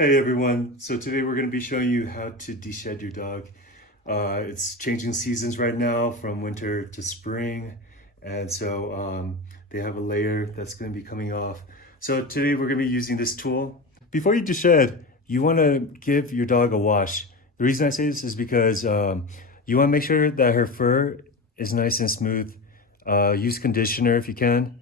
Hey everyone, so today we're going to be showing you how to deshed your dog. It's changing seasons right now from winter to spring, and so they have a layer that's going to be coming off. So today we're going to be using this tool. Before you deshed, you want to give your dog a wash. The reason I say this is because you want to make sure that her fur is nice and smooth. Use conditioner if you can.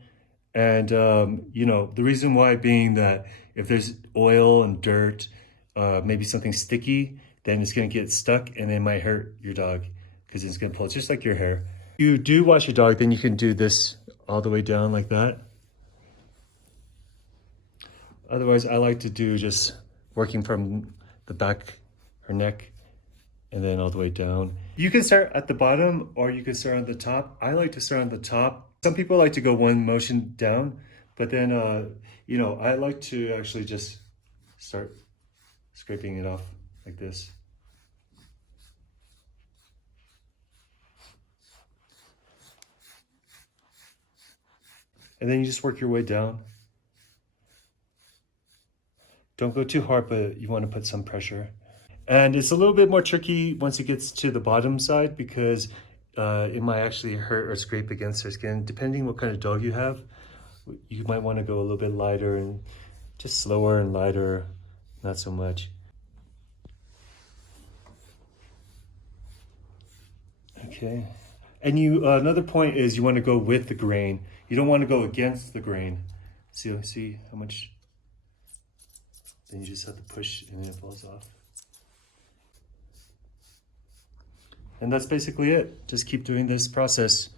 And, the reason why being that if there's oil and dirt, maybe something sticky, then it's going to get stuck and it might hurt your dog because it's going to pull. It's just like your hair. If you do wash your dog, then you can do this all the way down like that. Otherwise, I like to do just working from the back, her neck, and then all the way down. You can start at the bottom or you can start on the top. I like to start on the top. Some people like to go one motion down, but then, I like to actually just start scraping it off like this. And then you just work your way down. Don't go too hard, but you want to put some pressure. And it's a little bit more tricky once it gets to the bottom side because it might actually hurt or scrape against their skin. Depending what kind of dog you have, you might want to go a little bit lighter and just slower and lighter, not so much. Okay. And another point is you want to go with the grain. You don't want to go against the grain. See how much? Then you just have to push and then it falls off. And that's basically it. Just keep doing this process.